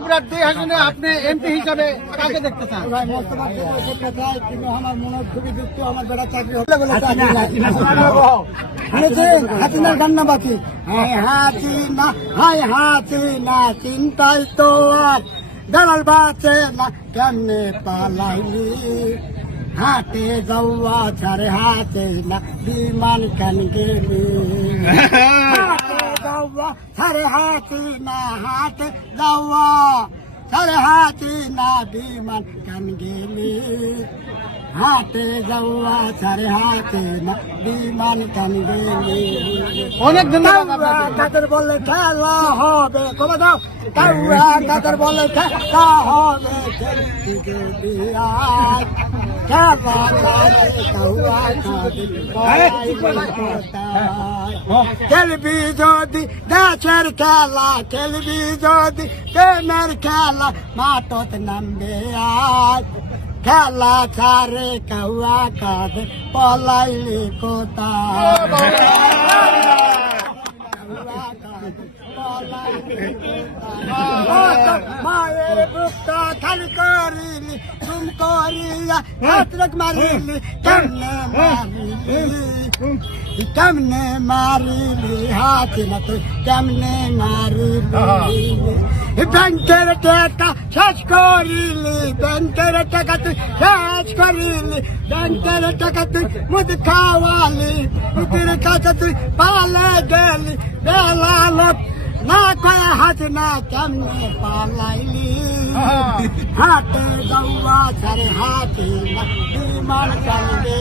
মাদারীপুরের 2 আসনে আপনি এমপি হিসাবে কাকে দেখতে চান? কিন্তু আমার মনে খুবই দুঃখ, আমার বেড়া চাকরি হবে বলে হাসিনার কান্না বাকি। হায় হাসিনা চিন্তাই তো আর দালাল বাঁচে না, কেমনে পালাইলি হাতে যাওয়া ছাড়ে হাতে না বিমান কেন গেলি ছাড়ে হাতি না হাতে যাওয়া ছাড়ে হাতি না বিমান কেন গেলি হাতে যাওয়া ছাড়ে হাতে না বিমান কেন গেলি। অনেক ধন্যবাদ। তাদের বলে খেলা হবে কবে দাও তাদের বলে খেলা হবে খেলবি যদি দেশের খেলা খেলবি যদি প্রেমের খেলা মাঠত নামবে আজ খেলা ছাড়ে কাউয়া কাঁদে পলাইলি কোথায় মায়ের বুকটা খালি করিলি তুম করিয়া হাতরক মারিলি কেমনে মারিলি হাতি না তুই কেমনে মারিলি ব্যাংকের টাকা শেষ করিলি ব্যাংকের টাকা তুই শেষ করিলি ব্যাংকের টাকা তুই মুদ খাওয়ালি মুদির কাছে তুই পালে গেলি বেলা লোক না করে হাত না কেমনে পালাইলি হাতে যাওয়া ছাড়ে হাতে না বিমান চালবে।